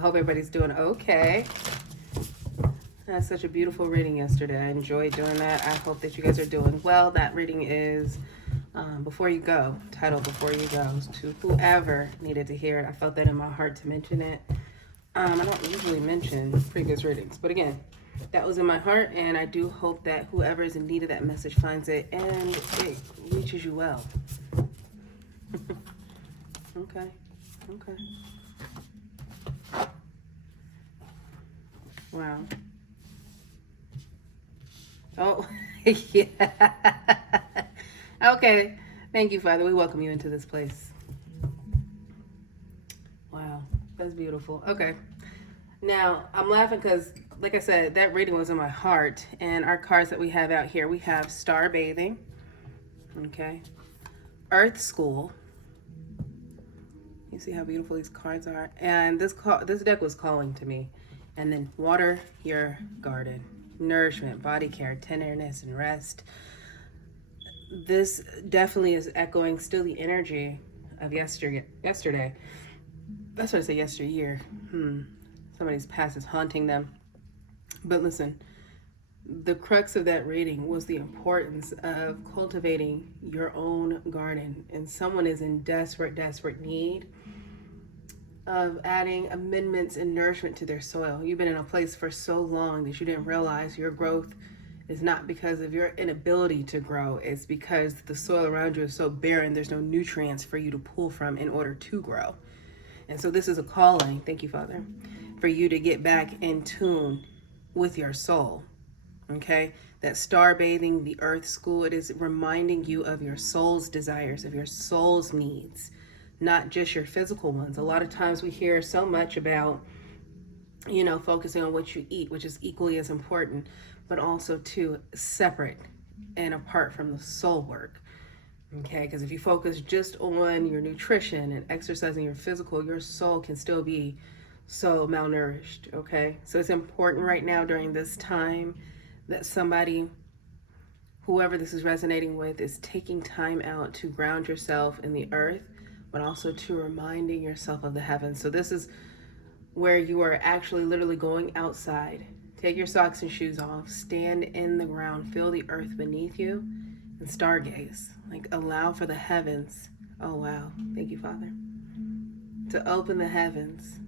I hope everybody's doing okay. I had such a beautiful reading yesterday. I enjoyed doing that. I hope that you guys are doing well. That reading is Before You Go, titled Before You Go, to whoever needed to hear it. I felt that in my heart to mention it. I don't usually mention previous readings, but again, that was in my heart, and I do hope that whoever is in need of that message finds it and it reaches you well. Okay. Wow. Oh, yeah. Okay. Thank you, Father. We welcome you into this place. Wow. That's beautiful. Okay. Now, I'm laughing because, like I said, that reading was in my heart. And our cards that we have out here, we have Star Bathing. Okay. Earth School. You see how beautiful these cards are? And this deck was calling to me. And then Water Your Garden. Nourishment, body care, tenderness, and rest. This definitely is echoing still the energy of yesterday. That's what I say, yesteryear. Somebody's past is haunting them. But listen, the crux of that reading was the importance of cultivating your own garden. And someone is in desperate need of adding amendments and nourishment to their soil. You've been in a place for so long that you didn't realize your growth is not because of your inability to grow. It's because the soil around you is so barren, there's no nutrients for you to pull from in order to grow. And so this is a calling, thank you, Father, for you to get back in tune with your soul. Okay? That star bathing, the earth school, it is reminding you of your soul's desires, of your soul's needs, not just your physical ones. A lot of times we hear so much about, focusing on what you eat, which is equally as important, but also too separate and apart from the soul work. Okay, because if you focus just on your nutrition and exercising your physical, your soul can still be so malnourished. Okay, so it's important right now during this time that somebody, whoever this is resonating with, is taking time out to ground yourself in the earth, but also to reminding yourself of the heavens. So this is where you are actually literally going outside. Take your socks and shoes off, stand in the ground, feel the earth beneath you, and stargaze. Like, allow for the heavens. Oh, wow. Thank you, Father. To open the heavens,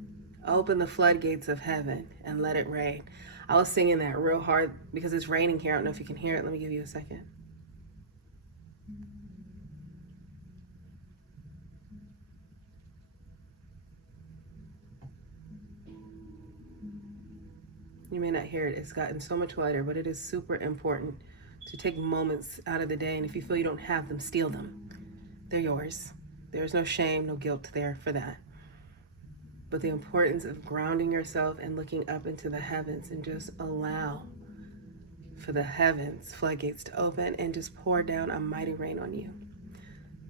open the floodgates of heaven, and let it rain. I was singing that real hard because it's raining here. I don't know if you can hear it. Let me give you a second. You may not hear it. It's gotten so much lighter, but it is super important to take moments out of the day. And if you feel you don't have them, steal them. They're yours. There's no shame, no guilt there for that. But the importance of grounding yourself and looking up into the heavens and just allow for the heavens, floodgates to open and just pour down a mighty rain on you.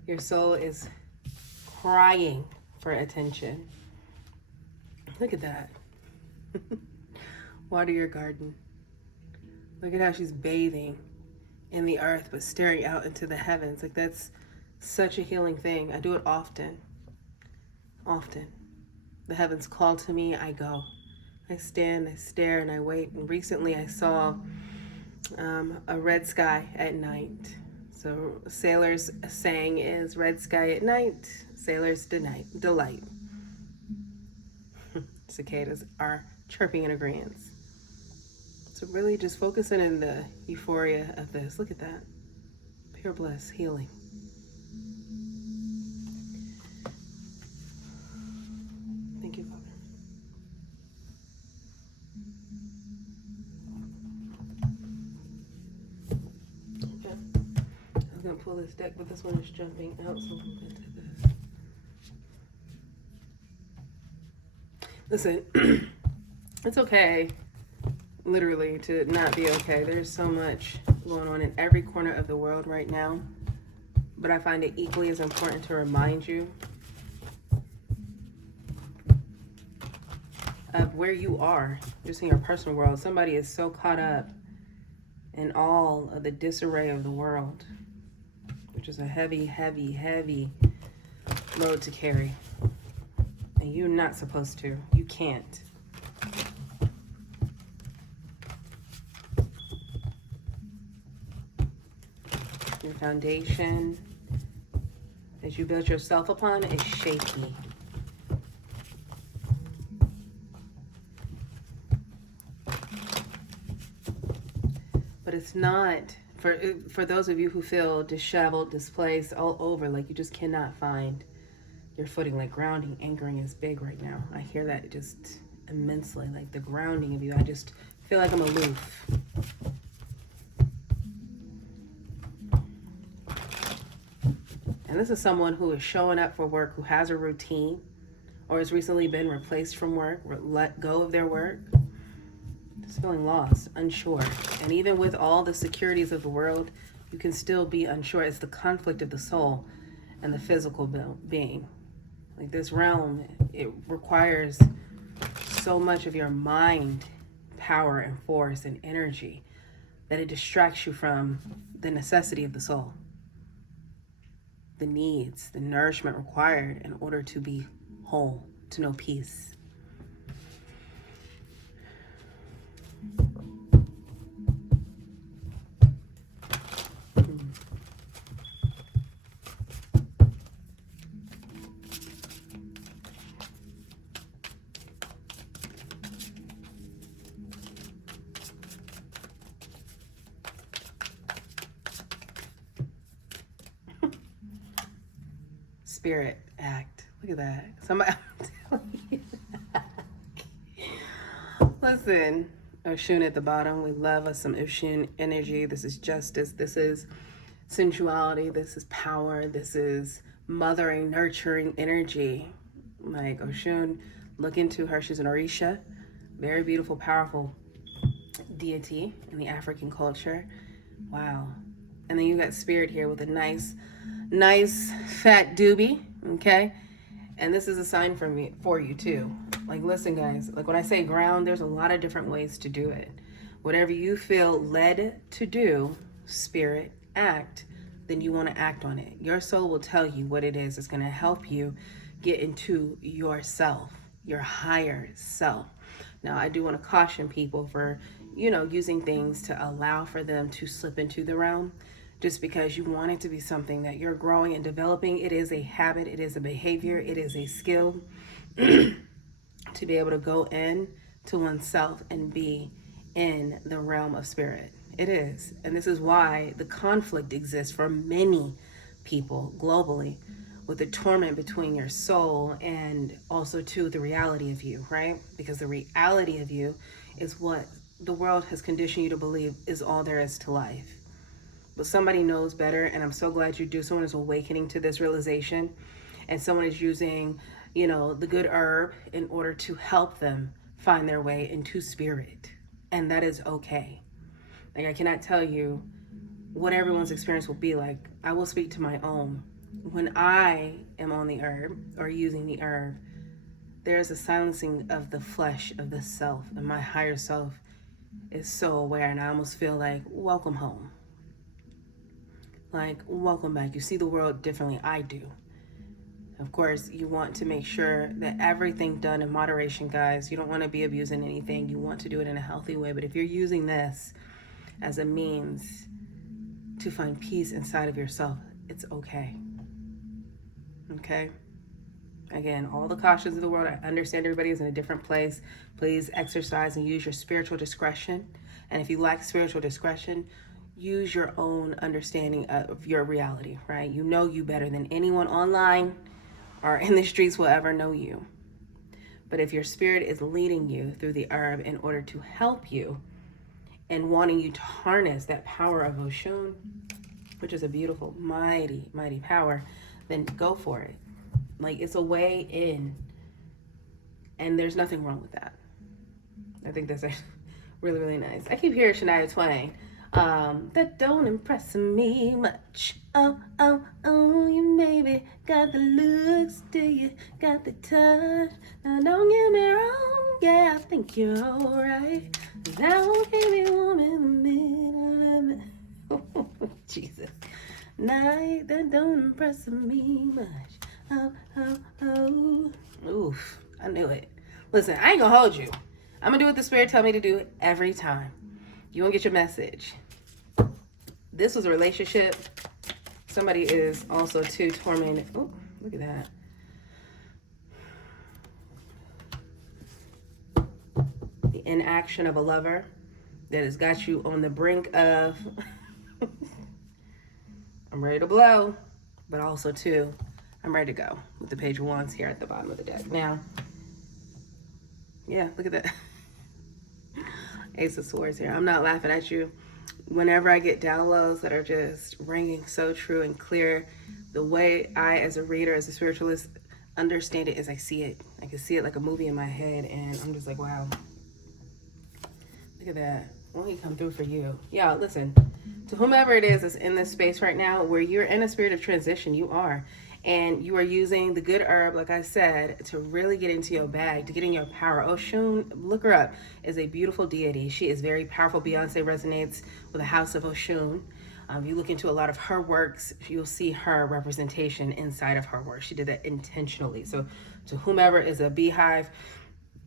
Your soul is crying for attention. Look at that. Water your garden. Look at how she's bathing in the earth, but staring out into the heavens. Like, that's such a healing thing. I do it often. The heavens call to me, I go. I stand, I stare, and I wait. And recently I saw a red sky at night. So sailors' saying is, red sky at night, sailors' delight. Cicadas are chirping in agreement. So really just focusing in the euphoria of this. Look at that. Pure bliss, healing. Thank you, Father. Okay. I was going to pull this deck, but this one is jumping out, so we'll move into this. Listen, it's okay, literally, to not be okay. There's so much going on in every corner of the world right now, but I find it equally as important to remind you of where you are, just in your personal world. Somebody is so caught up in all of the disarray of the world, which is a heavy load to carry. And you're not supposed to. You can't. Your foundation that you built yourself upon is shaky. But it's not, for those of you who feel disheveled, displaced, all over, like you just cannot find your footing, like grounding, anchoring is big right now. I hear that just immensely, like the grounding of you. I just feel like I'm aloof. And this is someone who is showing up for work, who has a routine, or has recently been replaced from work, or let go of their work. Just feeling lost, unsure. And even with all the securities of the world, you can still be unsure. It's the conflict of the soul and the physical being. Like this realm, it requires so much of your mind, power and force and energy that it distracts you from the necessity of the soul. The needs, the nourishment required in order to be whole, to know peace. Spirit act. Look at that. Somebody, I'm telling you. Listen, Oshun at the bottom. We love us some Oshun energy. This is justice. This is sensuality. This is power. This is mothering, nurturing energy. Like Oshun, look into her. She's an Orisha. Very beautiful, powerful deity in the African culture. Wow. And then you got Spirit here with a nice fat doobie, okay? And this is a sign for you too. Like, listen guys, like when I say ground, there's a lot of different ways to do it. Whatever you feel led to do, Spirit, act, then you want to act on it. Your soul will tell you what it is. It's going to help you get into yourself, your higher self. Now, I do want to caution people for, using things to allow for them to slip into the realm. Just because you want it to be something that you're growing and developing, it is a habit, it is a behavior, it is a skill to be able to go in to oneself and be in the realm of spirit. It is. And this is why the conflict exists for many people globally, with the torment between your soul and also too the reality of you, right? Because the reality of you is what the world has conditioned you to believe is all there is to life. But somebody knows better, and I'm so glad you do. Someone is awakening to this realization, and someone is using, the good herb in order to help them find their way into spirit. And that is okay. Like, I cannot tell you what everyone's experience will be like. I will speak to my own. When I am on the herb or using the herb, there's a silencing of the flesh of the self, and my higher self is so aware, and I almost feel like, welcome home. Like, welcome back. You see the world differently. I do. Of course, you want to make sure that everything done in moderation, guys. You don't want to be abusing anything. You want to do it in a healthy way. But if you're using this as a means to find peace inside of yourself, it's okay. Okay? Again, all the cautions of the world, I understand everybody is in a different place. Please exercise and use your spiritual discretion. And if you lack spiritual discretion, use your own understanding of your reality, right? You know you better than anyone online or in the streets will ever know you. But if your spirit is leading you through the herb in order to help you and wanting you to harness that power of Oshun, which is a beautiful, mighty, mighty power, then go for it. Like, it's a way in, and there's nothing wrong with that. I think that's really, really nice. I keep hearing Shania Twain. That don't impress me much. Oh, you maybe got the looks, do you got the touch? Now don't get me wrong, yeah, I think you're alright. That won't keep me warm in the middle of it. Jesus. Night that don't impress me much. Oh. Oof. I knew it. Listen, I ain't gonna hold you. I'm gonna do what the Spirit tell me to do every time. You won't get your message. This was a relationship. Somebody is also too tormented. Oh, look at that. The inaction of a lover that has got you on the brink of I'm ready to blow, but also too, I'm ready to go with the Page of Wands here at the bottom of the deck. Now, yeah, look at that. Ace of Swords here. I'm not laughing at you. Whenever I get downloads that are just ringing so true and clear, the way I, as a reader, as a spiritualist, understand it is I see it. I can see it like a movie in my head, and I'm just like, wow. Look at that. Won't he come through for you? Yeah, listen. To whomever it is that's in this space right now, where you're in a spirit of transition, you are. And you are using the good herb, like I said, to really get into your bag, to get in your power. Oshun, look her up, is a beautiful deity. She is very powerful. Beyonce resonates with the house of Oshun. You look into a lot of her works, you'll see her representation inside of her work. She did that intentionally. So to whomever is a Beehive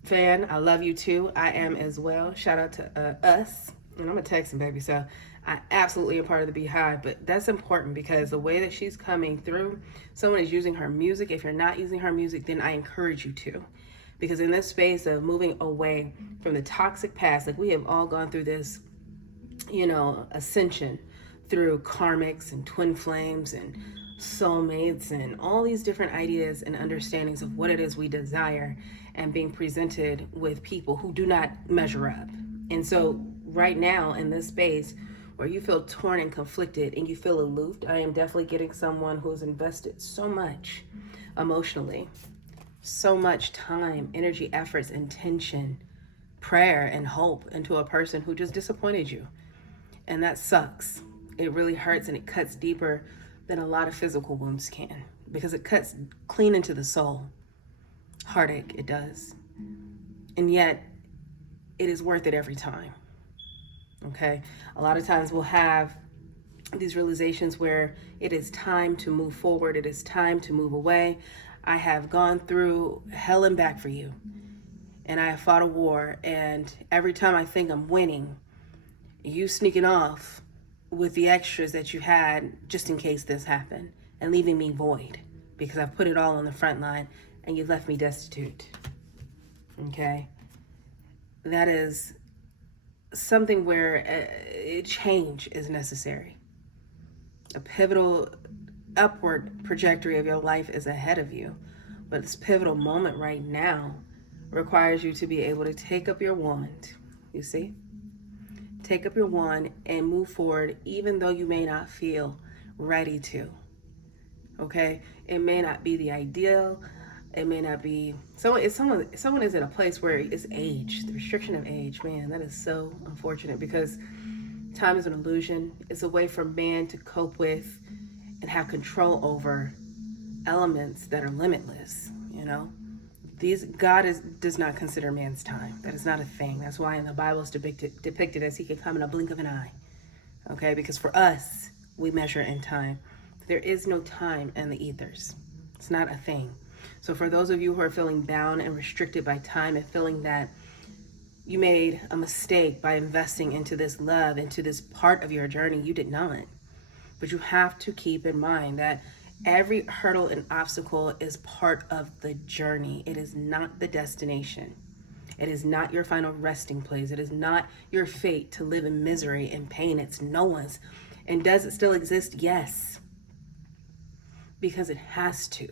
fan, I love you too. I am as well. Shout out to us. And I'm a Texan, baby, so I absolutely am part of the Beehive, but that's important because the way that she's coming through, someone is using her music. If you're not using her music, then I encourage you to. Because in this space of moving away from the toxic past, like we have all gone through this, ascension through karmics and twin flames and soulmates and all these different ideas and understandings of what it is we desire and being presented with people who do not measure up. And so right now in this space where you feel torn and conflicted and you feel aloof, I am definitely getting someone who has invested so much emotionally, so much time, energy, efforts, intention, prayer, and hope into a person who just disappointed you. And that sucks. It really hurts and it cuts deeper than a lot of physical wounds can because it cuts clean into the soul. Heartache, it does. And yet, it is worth it every time. Okay? A lot of times we'll have these realizations where it is time to move forward. It is time to move away. I have gone through hell and back for you. And I have fought a war. And every time I think I'm winning, you sneaking off with the extras that you had just in case this happened and leaving me void because I've put it all on the front line and you left me destitute. Okay? That is something where a change is necessary. A pivotal upward trajectory of your life is ahead of you. But this pivotal moment right now requires you to be able to take up your wand. You see? Take up your wand and move forward even though you may not feel ready to. Okay? It may not be the ideal. It may not be someone is in a place where it's age, the restriction of age. Man, that is so unfortunate because time is an illusion. It's a way for man to cope with and have control over elements that are limitless, God does not consider man's time. That is not a thing. That's why in the Bible it's depicted as he can come in a blink of an eye. Okay, because for us, we measure in time. There is no time in the ethers. It's not a thing. So for those of you who are feeling bound and restricted by time and feeling that you made a mistake by investing into this love, into this part of your journey, you did not. But you have to keep in mind that every hurdle and obstacle is part of the journey. It is not the destination. It is not your final resting place. It is not your fate to live in misery and pain. It's no one's. And does it still exist? Yes. Because it has to.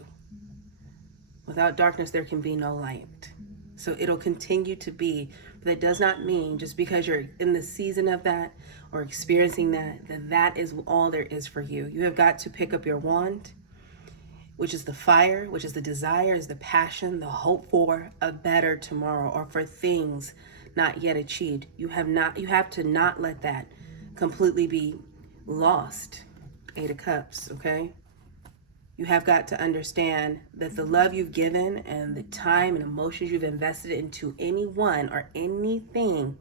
Without darkness, there can be no light. So it'll continue to be. But that does not mean just because you're in the season of that or experiencing that is all there is for you. You have got to pick up your wand, which is the fire, which is the desire, is the passion, the hope for a better tomorrow or for things not yet achieved. You have to not let that completely be lost. 8 of Cups, okay? You have got to understand that the love you've given and the time and emotions you've invested into anyone or anything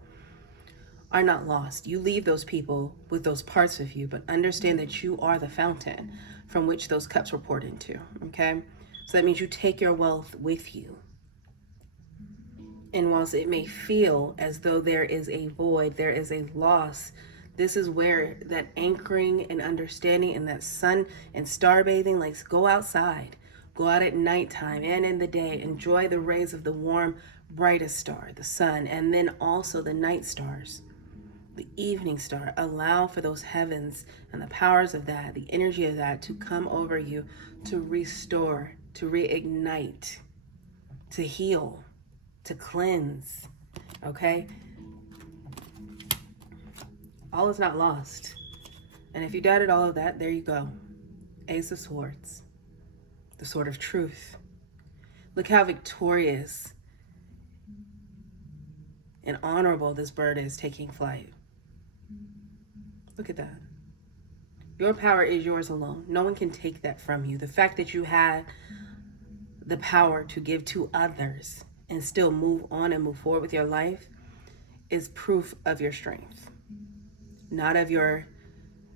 are not lost. You leave those people with those parts of you, but understand that you are the fountain from which those cups were poured into, okay? So that means you take your wealth with you. And whilst it may feel as though there is a void, there is a loss, this is where that anchoring and understanding and that sun and star bathing, like go outside, go out at nighttime and in the day, enjoy the rays of the warm, brightest star, the sun, and then also the night stars, the evening star. Allow for those heavens and the powers of that, the energy of that to come over you, to restore, to reignite, to heal, to cleanse. Okay? All is not lost. And if you doubted all of that, there you go. Ace of Swords, the sword of truth. Look how victorious and honorable this bird is taking flight. Look at that. Your power is yours alone. No one can take that from you. The fact that you had the power to give to others and still move on and move forward with your life is proof of your strength, not of your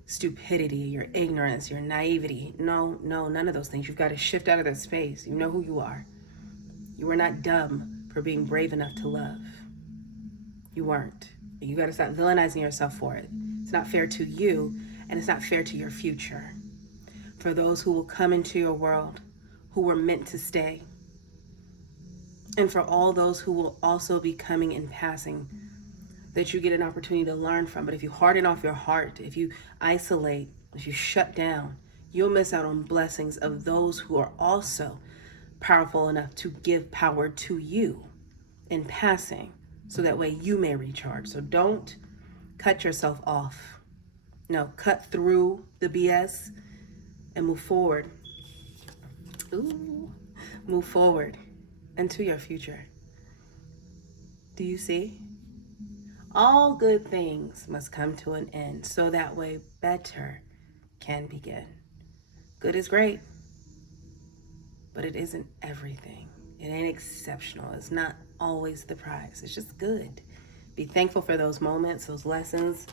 stupidity, your ignorance, your naivety. No, none of those things. You've got to shift out of that space. You know who you are. You are not dumb for being brave enough to love. You weren't. You got to stop villainizing yourself for it. It's not fair to you, and it's not fair to your future. For those who will come into your world, who were meant to stay, and for all those who will also be coming and passing, that you get an opportunity to learn from. But if you harden off your heart, if you isolate, if you shut down, you'll miss out on blessings of those who are also powerful enough to give power to you in passing, so that way you may recharge. So don't cut yourself off. No, cut through the BS and move forward. Move forward into your future. Do you see? All good things must come to an end, so that way better can begin. Good is great, but it isn't everything. It ain't exceptional. It's not always the prize. It's just good. Be thankful for those moments, those lessons,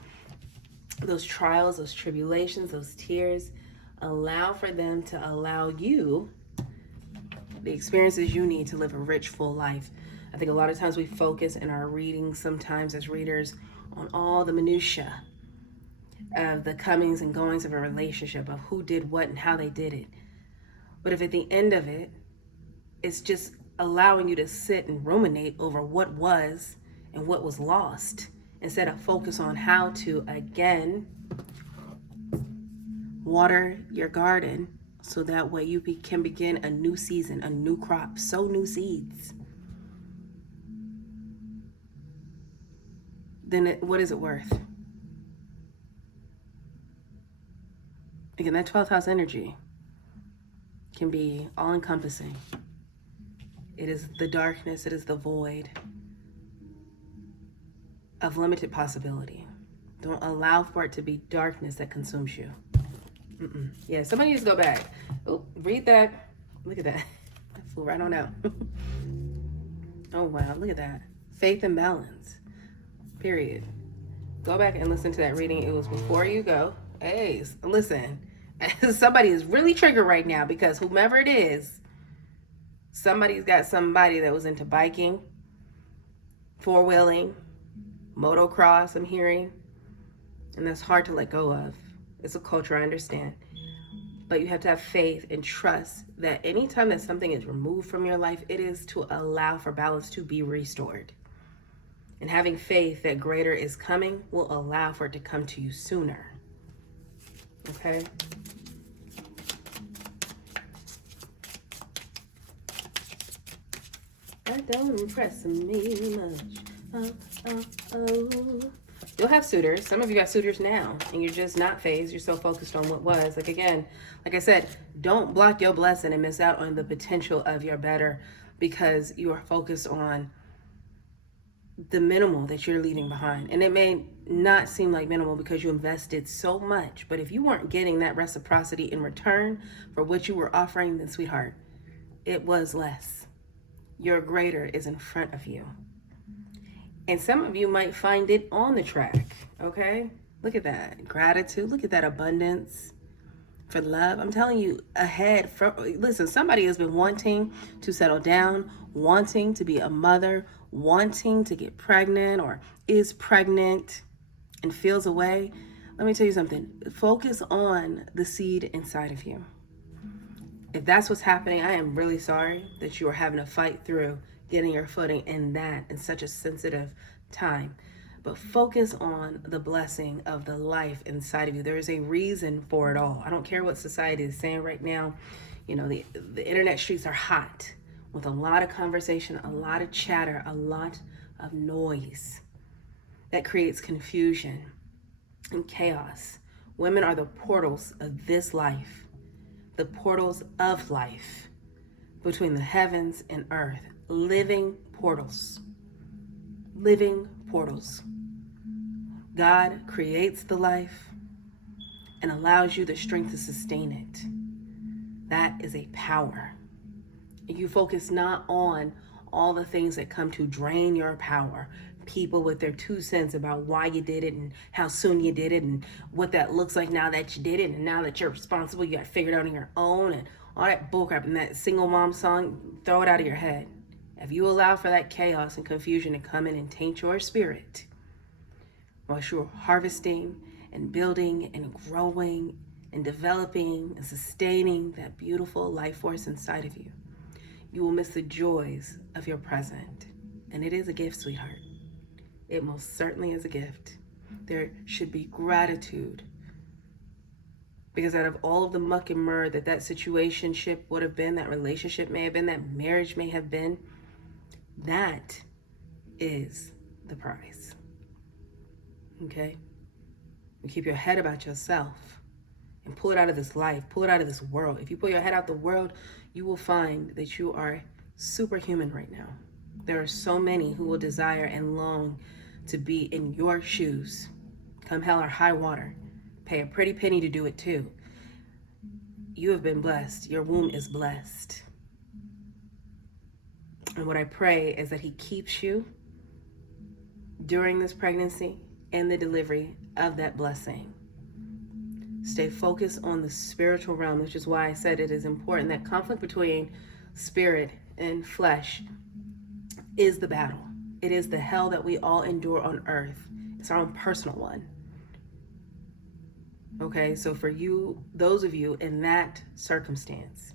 those trials, those tribulations, those tears. Allow for them to allow you the experiences you need to live a rich, full life. I think a lot of times we focus in our reading, sometimes as readers, on all the minutiae of the comings and goings of a relationship, of who did what and how they did it. But if at the end of it, it's just allowing you to sit and ruminate over what was and what was lost, instead of focus on how to, again, water your garden, so that way you can begin a new season, a new crop, sow new seeds. Then what is it worth? Again, that 12th house energy can be all-encompassing. It is the darkness, it is the void of limited possibility. Don't allow for it to be darkness that consumes you. Yeah, somebody needs to go back. Oh, read that. Look at that. I flew right on out. Oh, wow. Look at that. Faith and balance. Period. Go back and listen to that reading. It was before you go. Hey, listen. Somebody is really triggered right now, because whomever it is, somebody's got somebody that was into biking, four-wheeling, motocross, I'm hearing. And that's hard to let go of. It's a culture, I understand. But you have to have faith and trust that anytime that something is removed from your life, it is to allow for balance to be restored. And having faith that greater is coming will allow for it to come to you sooner. Okay? That don't impress me much. Oh. You'll have suitors. Some of you got suitors now, and you're just not phased. You're so focused on what was. Like, again, like I said, don't block your blessing and miss out on the potential of your better, because you are focused on the minimal that you're leaving behind. And it may not seem like minimal because you invested so much, but if you weren't getting that reciprocity in return for what you were offering, then sweetheart, it was less. Your greater is in front of you. And some of you might find it on the track, okay? Look at that. Gratitude. Look at that abundance. for love. I'm telling you, ahead. Listen, somebody has been wanting to settle down, wanting to be a mother, wanting to get pregnant or is pregnant and feels away. Let me tell you something. Focus on the seed inside of you. If that's what's happening, I am really sorry that you are having to fight through getting your footing in that in such a sensitive time. But focus on the blessing of the life inside of you. There is a reason for it all. I don't care what society is saying right now. You know, the internet streets are hot with a lot of conversation, a lot of chatter, a lot of noise that creates confusion and chaos. Women are the portals of this life, the portals of life between the heavens and earth, living portals. Living portals. God creates the life and allows you the strength to sustain it. That is a power. You focus not on all the things that come to drain your power. People with their 2 cents about why you did it and how soon you did it and what that looks like now that you did it and now that you're responsible, you got to figure it out on your own and all that bullcrap. And that single mom song, throw it out of your head. If you allow for that chaos and confusion to come in and taint your spirit, whilst you're harvesting and building and growing and developing and sustaining that beautiful life force inside of you, you will miss the joys of your present. And it is a gift, sweetheart. It most certainly is a gift. There should be gratitude. Because out of all of the muck and myrrh that situationship would have been, that relationship may have been, that marriage may have been, that is the prize. Okay? You keep your head about yourself and pull it out of this life, pull it out of this world. If you pull your head out the world, you will find that you are superhuman right now. There are so many who will desire and long to be in your shoes. Come hell or high water. Pay a pretty penny to do it too. You have been blessed. Your womb is blessed. And what I pray is that he keeps you during this pregnancy and the delivery of that blessing. Stay focused on the spiritual realm, which is why I said it is important that conflict between spirit and flesh is the battle. It is the hell that we all endure on earth. It's our own personal one. Okay, so for you, those of you in that circumstance,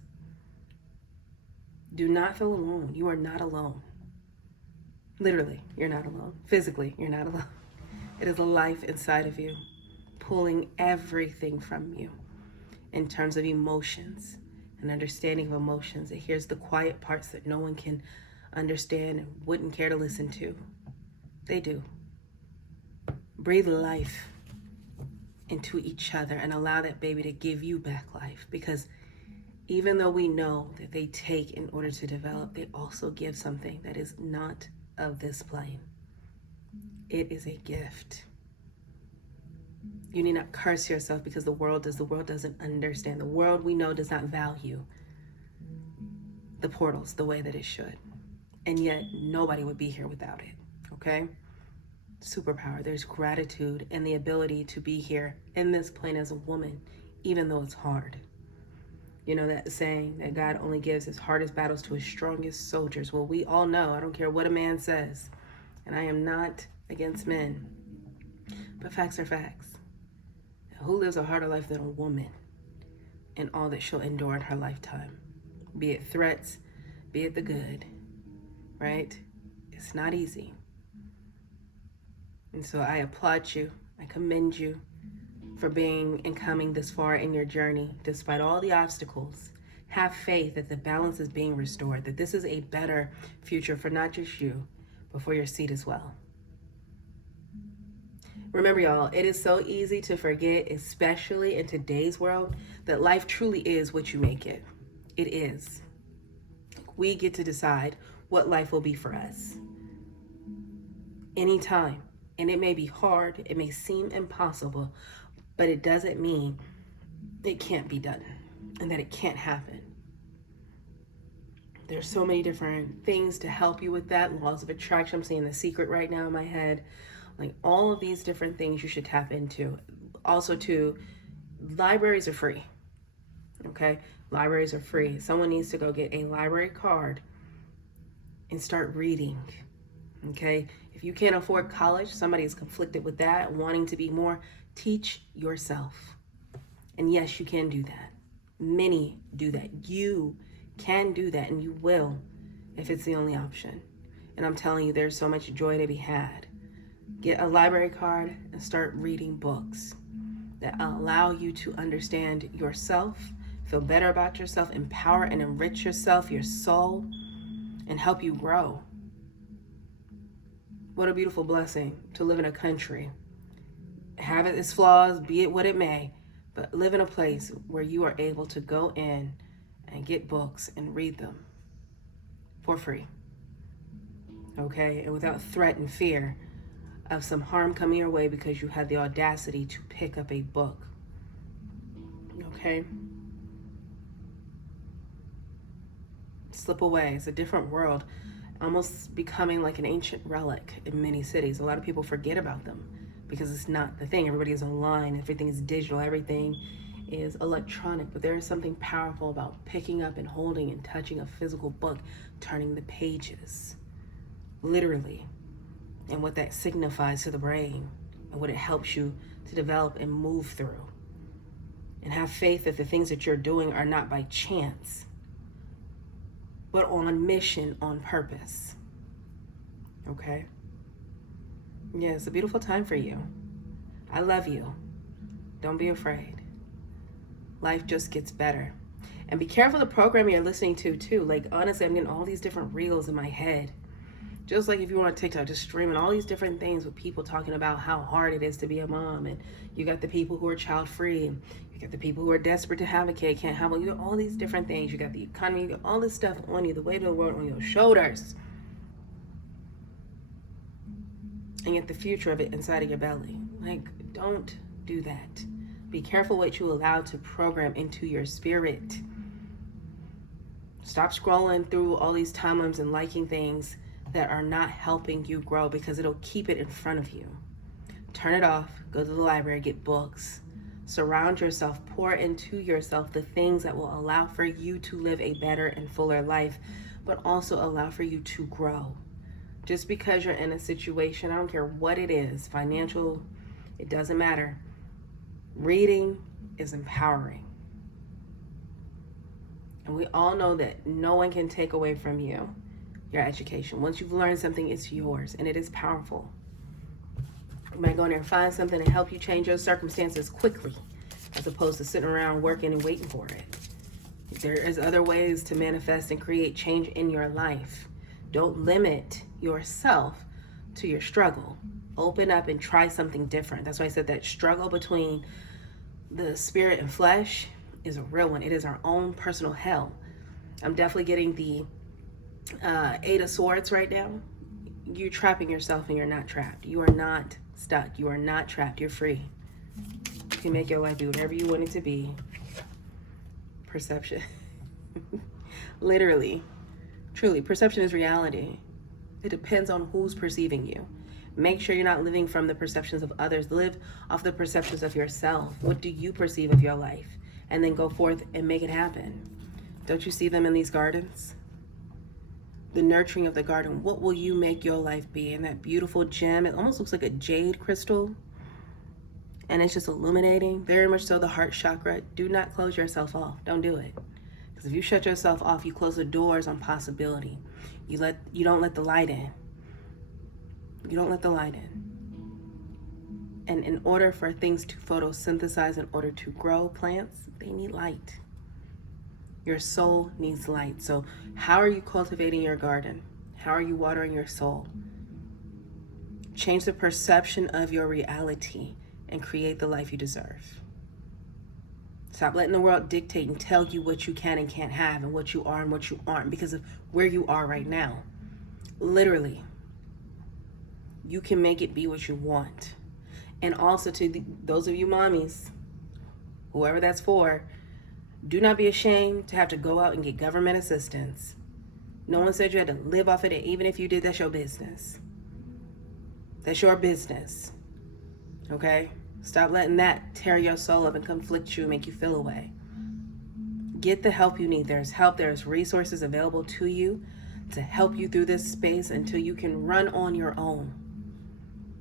do not feel alone. You are not alone. Literally, you're not alone. Physically, you're not alone. It is a life inside of you, pulling everything from you in terms of emotions and understanding of emotions. It hears the quiet parts that no one can understand and wouldn't care to listen to. They do. Breathe life into each other and allow that baby to give you back life, because even though we know that they take in order to develop, they also give something that is not of this plane. It is a gift. You need not curse yourself because the world does. The world doesn't understand. The world we know does not value the portals the way that it should. And yet nobody would be here without it, okay? Superpower. There's gratitude and the ability to be here in this plane as a woman, even though it's hard. You know that saying that God only gives his hardest battles to his strongest soldiers. Well, we all know, I don't care what a man says, and I am not against men, but facts are facts. Who lives a harder life than a woman and all that she'll endure in her lifetime? Be it threats, be it the good, right? It's not easy. And so I applaud you. I commend you for being and coming this far in your journey, despite all the obstacles. Have faith that the balance is being restored, that this is a better future for not just you, but for your seed as well. Remember, y'all, it is so easy to forget, especially in today's world, that life truly is what you make it. It is. We get to decide what life will be for us. Anytime. And it may be hard, it may seem impossible, but it doesn't mean it can't be done and that it can't happen. There's so many different things to help you with that. Laws of attraction, I'm seeing The Secret right now in my head. Like all of these different things you should tap into. Also too, libraries are free. Okay? Libraries are free. Someone needs to go get a library card and start reading. Okay? If you can't afford college, somebody is conflicted with that, wanting to be more, teach yourself. And yes, you can do that. Many do that. You can do that, and you will if it's the only option. And I'm telling you, there's so much joy to be had. Get a library card and start reading books that allow you to understand yourself, feel better about yourself, empower and enrich yourself, your soul, and help you grow. What a beautiful blessing to live in a country. Have it its flaws, be it what it may, but live in a place where you are able to go in and get books and read them for free. Okay? And without threat and fear of some harm coming your way because you had the audacity to pick up a book. Okay? Slip away. It's a different world, almost becoming like an ancient relic in many cities. A lot of people forget about them because it's not the thing. Everybody is online, everything is digital, everything is electronic, but there is something powerful about picking up and holding and touching a physical book, turning the pages, literally, and what that signifies to the brain and what it helps you to develop and move through. And have faith that the things that you're doing are not by chance, but on mission, on purpose. Okay? Yeah, it's a beautiful time for you. I love you. Don't be afraid. Life just gets better. And be careful the program you're listening to, too. Like, honestly, I'm getting all these different reels in my head. Just like if you want TikTok, just streaming all these different things with people talking about how hard it is to be a mom. And you got the people who are child-free. And you got the people who are desperate to have a kid, can't have one. You got all these different things. You got the economy, you got all this stuff on you, the weight of the world on your shoulders. And yet the future of it inside of your belly. Like, don't do that. Be careful what you allow to program into your spirit. Stop scrolling through all these timelines and liking things that are not helping you grow, because it'll keep it in front of you. Turn it off, go to the library, get books. Surround yourself, pour into yourself the things that will allow for you to live a better and fuller life, but also allow for you to grow. Just because you're in a situation, I don't care what it is, financial, it doesn't matter. Reading is empowering. And we all know that no one can take away from you your education. Once you've learned something, it's yours, and it is powerful. You might go in there and find something to help you change your circumstances quickly, as opposed to sitting around working and waiting for it. There is other ways to manifest and create change in your life. Don't limit yourself to your struggle. Open up and try something different. That's why I said that struggle between the spirit and flesh is a real one. It is our own personal hell. I'm definitely getting the Eight of Swords right now. You're trapping yourself and you're not trapped. You are not stuck. You are not trapped. You're free. You can make your life be whatever you want it to be. Perception. Literally. Truly. Perception is reality. It depends on who's perceiving you. Make sure you're not living from the perceptions of others. Live off the perceptions of yourself. What do you perceive of your life? And then go forth and make it happen. Don't you see them in these gardens? The nurturing of the garden. What will you make your life be? And that beautiful gem, it almost looks like a jade crystal. And it's just illuminating. Very much so the heart chakra. Do not close yourself off. Don't do it. Because if you shut yourself off, you close the doors on possibility. You don't let the light in. You don't let the light in. And in order for things to photosynthesize, in order to grow plants, they need light. Your soul needs light. So how are you cultivating your garden? How are you watering your soul? Change the perception of your reality and create the life you deserve. Stop letting the world dictate and tell you what you can and can't have and what you are and what you aren't because of where you are right now. Literally, you can make it be what you want. And also to those of you mommies, whoever that's for, do not be ashamed to have to go out and get government assistance. No one said you had to live off of it. Even if you did, that's your business. That's your business. Okay? Stop letting that tear your soul up and conflict you and make you feel away. Get the help you need. There's help, there's resources available to you to help you through this space until you can run on your own.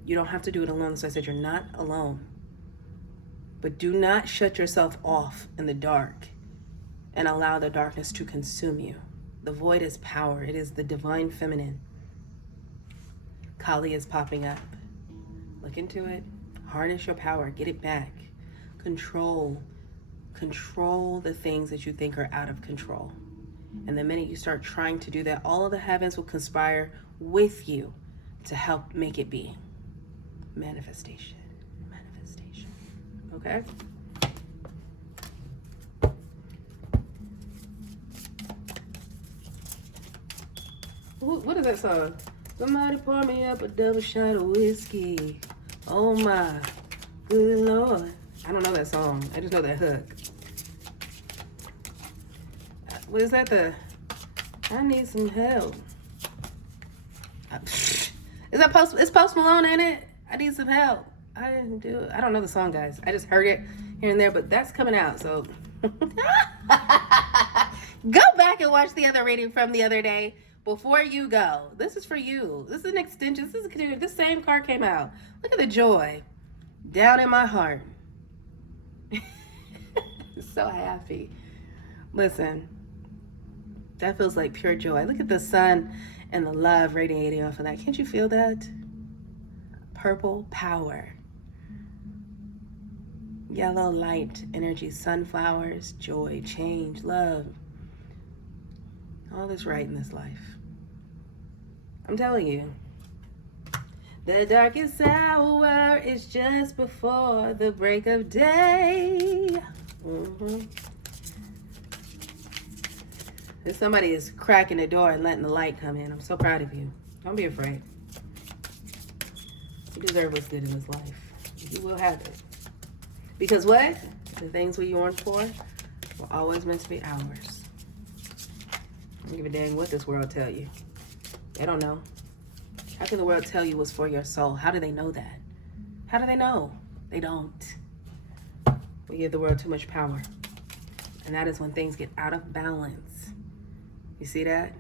You don't have to do it alone. So I said you're not alone. But do not shut yourself off in the dark and allow the darkness to consume you. The void is power. It is the divine feminine. Kali is popping up. Look into it. Harness your power. Get it back. Control the things that you think are out of control. And the minute you start trying to do that, all of the heavens will conspire with you to help make it be. Manifestation. Okay? What is that song? Somebody pour me up a double shot of whiskey. Oh my good Lord. I don't know that song. I just know that hook. What is that? I need some help. Is that Post Malone in it? I need some help. I didn't do it. I don't know the song, guys. I just heard it here and there, but that's coming out, so go back and watch the other reading from the other day before you go. This is for you. This is an extension. This same card came out. Look at the joy down in my heart. So happy. Listen, that feels like pure joy. Look at the sun and the love radiating off of that. Can't you feel that? Purple power. Yellow light energy, sunflowers, joy, change, love. All is right in this life. I'm telling you. The darkest hour is just before the break of day. If somebody is cracking the door and letting the light come in, I'm so proud of you. Don't be afraid. You deserve what's good in this life. You will have it. Because what? The things we yearn for were always meant to be ours. I don't give a dang what this world tell you. They don't know. How can the world tell you what's for your soul? How do they know that? How do they know? They don't. We give the world too much power. And that is when things get out of balance. You see that?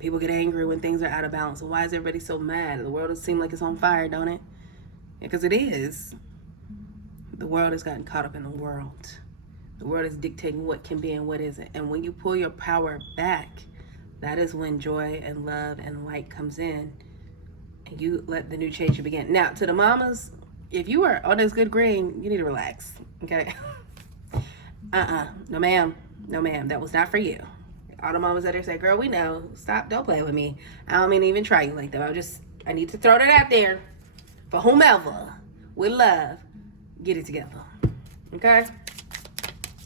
People get angry when things are out of balance. And why is everybody so mad? The world does seem like it's on fire, don't it? Yeah, because it is. The world has gotten caught up in the world. The world is dictating what can be and what isn't. And when you pull your power back, that is when joy and love and light comes in. And you let the new change begin. Now, to the mamas, if you are on this good green, you need to relax. Okay? No ma'am. No ma'am. That was not for you. All the mamas that are say, girl, we know. Stop. Don't play with me. I don't mean to even try you like that. I need to throw that out there for whomever with love. Get it together. Okay?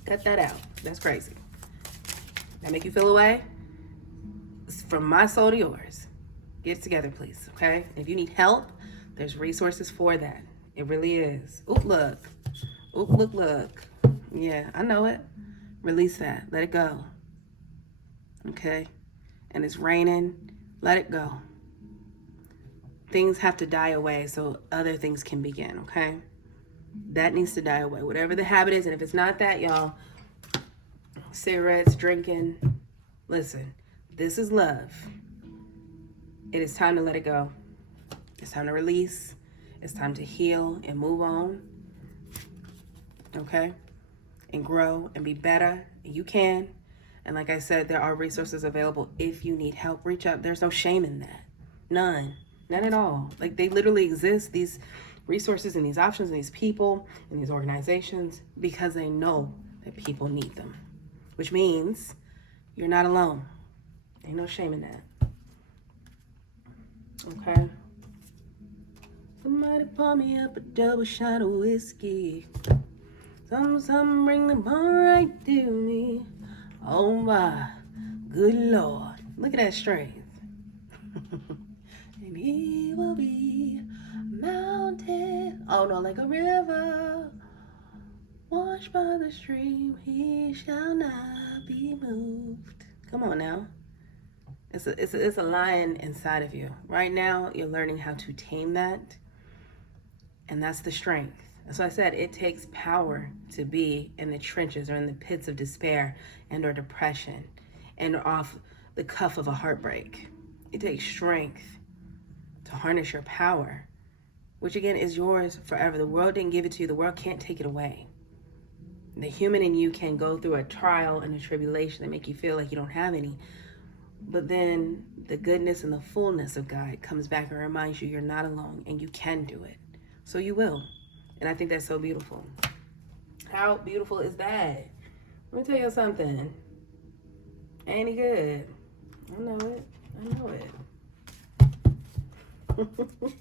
Cut that out. That's crazy. That make you feel away? It's from my soul to yours. Get it together, please. Okay? If you need help, there's resources for that. It really is. Oop, look. Oop, look. Yeah, I know it. Release that. Let it go. Okay? And it's raining. Let it go. Things have to die away so other things can begin, okay? That needs to die away. Whatever the habit is, and if it's not that, y'all, cigarettes, drinking, listen, this is love. It is time to let it go. It's time to release. It's time to heal and move on. Okay? And grow and be better. You can. And like I said, there are resources available if you need help. Reach out. There's no shame in that. None at all. Like, they literally exist, these resources and these options and these people and these organizations, because they know that people need them. Which means you're not alone. Ain't no shame in that. Okay? Somebody pour me up a double shot of whiskey. Some bring the bone right to me. Oh my good Lord. Look at that strength. And he will be mounted. Oh no, like a river. Washed by the stream, he shall not be moved. Come on now. It's a lion inside of you. Right now, you're learning how to tame that. And that's the strength. So I said it takes power to be in the trenches or in the pits of despair and or depression and off the cuff of a heartbreak. It takes strength to harness your power, which again is yours forever. The world didn't give it to you. The world can't take it away. The human in you can go through a trial and a tribulation that make you feel like you don't have any. But then the goodness and the fullness of God comes back and reminds you you're not alone and you can do it. So you will. And I think that's so beautiful. How beautiful is that? Let me tell you something. Ain't he good? I know it. I know it.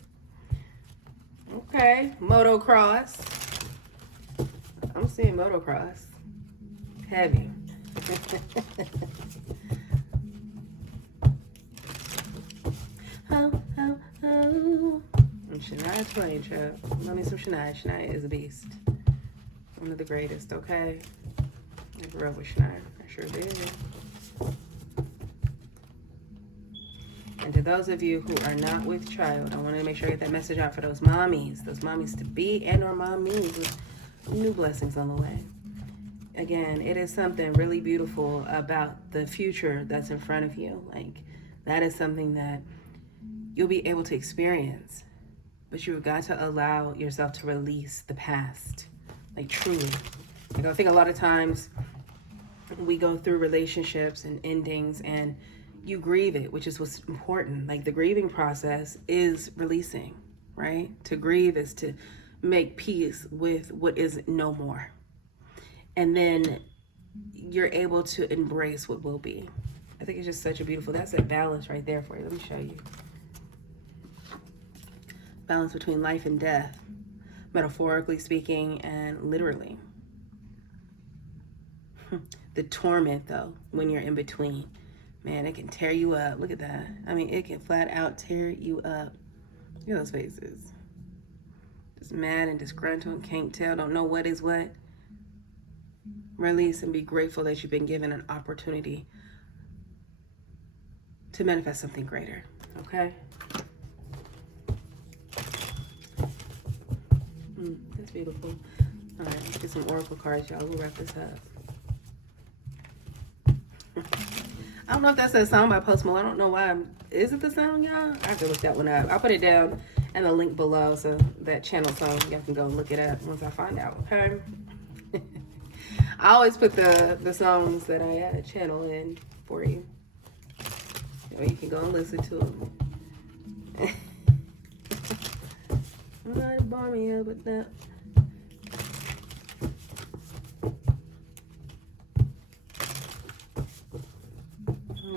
Okay. Motocross. I'm seeing motocross. Heavy. Oh, oh, oh. And Shania Twain, child. Love me some Shania. Shania is a beast. One of the greatest, okay? I grew up with Shania. I sure did. And to those of you who are not with child, I want to make sure I get that message out for those mommies to be and or mommies with new blessings on the way. Again, it is something really beautiful about the future that's in front of you. Like, that is something that you'll be able to experience. But you've got to allow yourself to release the past. Like, truly. Like, I think a lot of times we go through relationships and endings and you grieve it, which is what's important. Like, the grieving process is releasing, right? To grieve is to make peace with what is no more. And then you're able to embrace what will be. I think it's just such a beautiful, that's a balance right there for you. Let me show you. Balance between life and death, metaphorically speaking and literally. The torment, though, when you're in between. Man, it can tear you up. Look at that. I mean, it can flat out tear you up. Look at those faces. Just mad and disgruntled, can't tell, don't know what is what. Release and be grateful that you've been given an opportunity to manifest something greater, okay? That's beautiful. All right, let's get some oracle cards, y'all. We'll wrap this up. I don't know if that's a song by Post Malone. I don't know why. Is it the song, y'all? I have to look that one up. I'll put it down in the link below so that channel song, y'all can go look it up once I find out, okay? I always put the songs that I channel in for you. Or you can go and listen to them. I'm not to bar me up with that.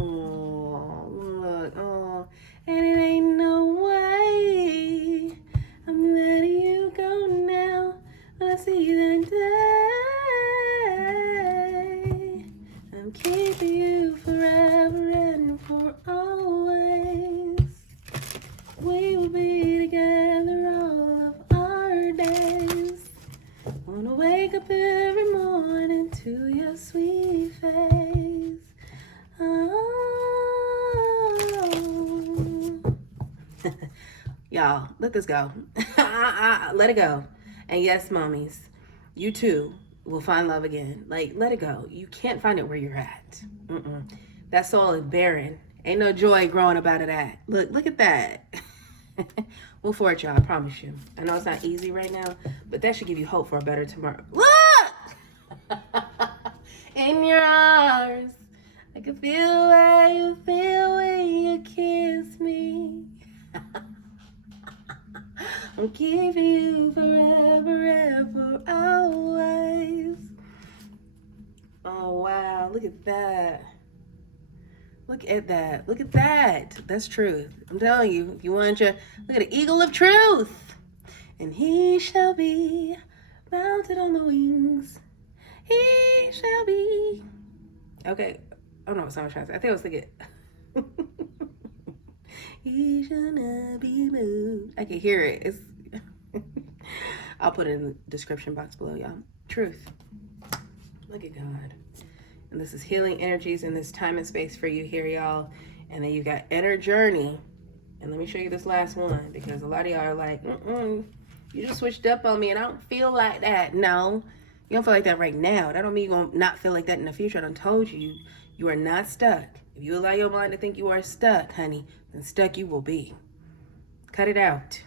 Oh, look. Oh, and it ain't no way I'm letting you go now. When I see you that day, I'm keeping you forever and for always. We will be together all of our days. Wanna wake up every morning to your sweet face. Oh. Y'all, let this go. Let it go. And yes, mommies, you too will find love again. Like, let it go. You can't find it where you're at. That soul is barren. Ain't no joy growing up out of that. Look at that. We'll for it, y'all. I promise you. I know it's not easy right now, but that should give you hope for a better tomorrow. Look! In your arms, I can feel how you feel when you kiss me. I'm keeping you forever and for always. Oh, wow. Look at that. Look at that. Look at that. That's truth. I'm telling you, if you want your, look at the eagle of truth. And he shall be mounted on the wings. He shall be. Okay. I don't know what song I was trying to say. I think I was thinking. He shall not be moved. I can hear it. It's I'll put it in the description box below, y'all. Truth. Look at God. And this is healing energies in this time and space for you here, y'all. And then you got inner journey. And let me show you this last one, because a lot of y'all are like, You just switched up on me and I don't feel like that. No, you don't feel like that right now. That don't mean you're going to not feel like that in the future. I done told you, you are not stuck. If you allow your mind to think you are stuck, honey, then stuck you will be. Cut it out.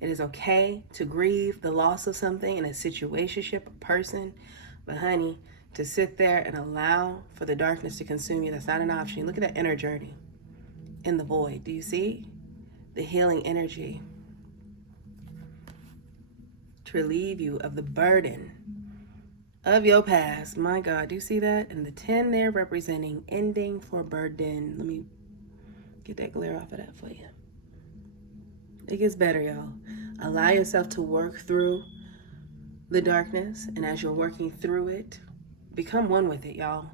It is okay to grieve the loss of something in a situationship, a person, but honey, to sit there and allow for the darkness to consume you, that's not an option. Look at that inner journey in the void. Do you see? The healing energy to relieve you of the burden of your past. My God, do you see that? And the 10 there representing ending for burden. Let me get that glare off of that for you. It gets better, y'all. Allow yourself to work through the darkness, and as you're working through it, become one with it, y'all.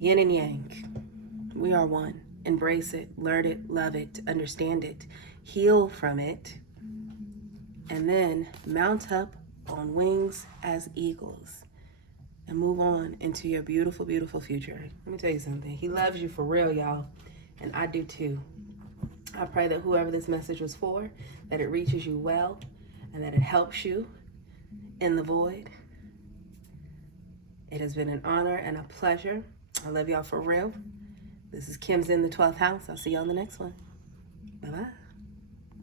Yin and yang. We are one. Embrace it, learn it, love it, understand it, heal from it, and then mount up on wings as eagles and move on into your beautiful, beautiful future. Let me tell you something. He loves you for real, y'all, and I do too. I pray that whoever this message was for, that it reaches you well and that it helps you in the void. It has been an honor and a pleasure. I love y'all for real. This is Kim's in the 12th house. I'll see you on the next one. Bye-bye.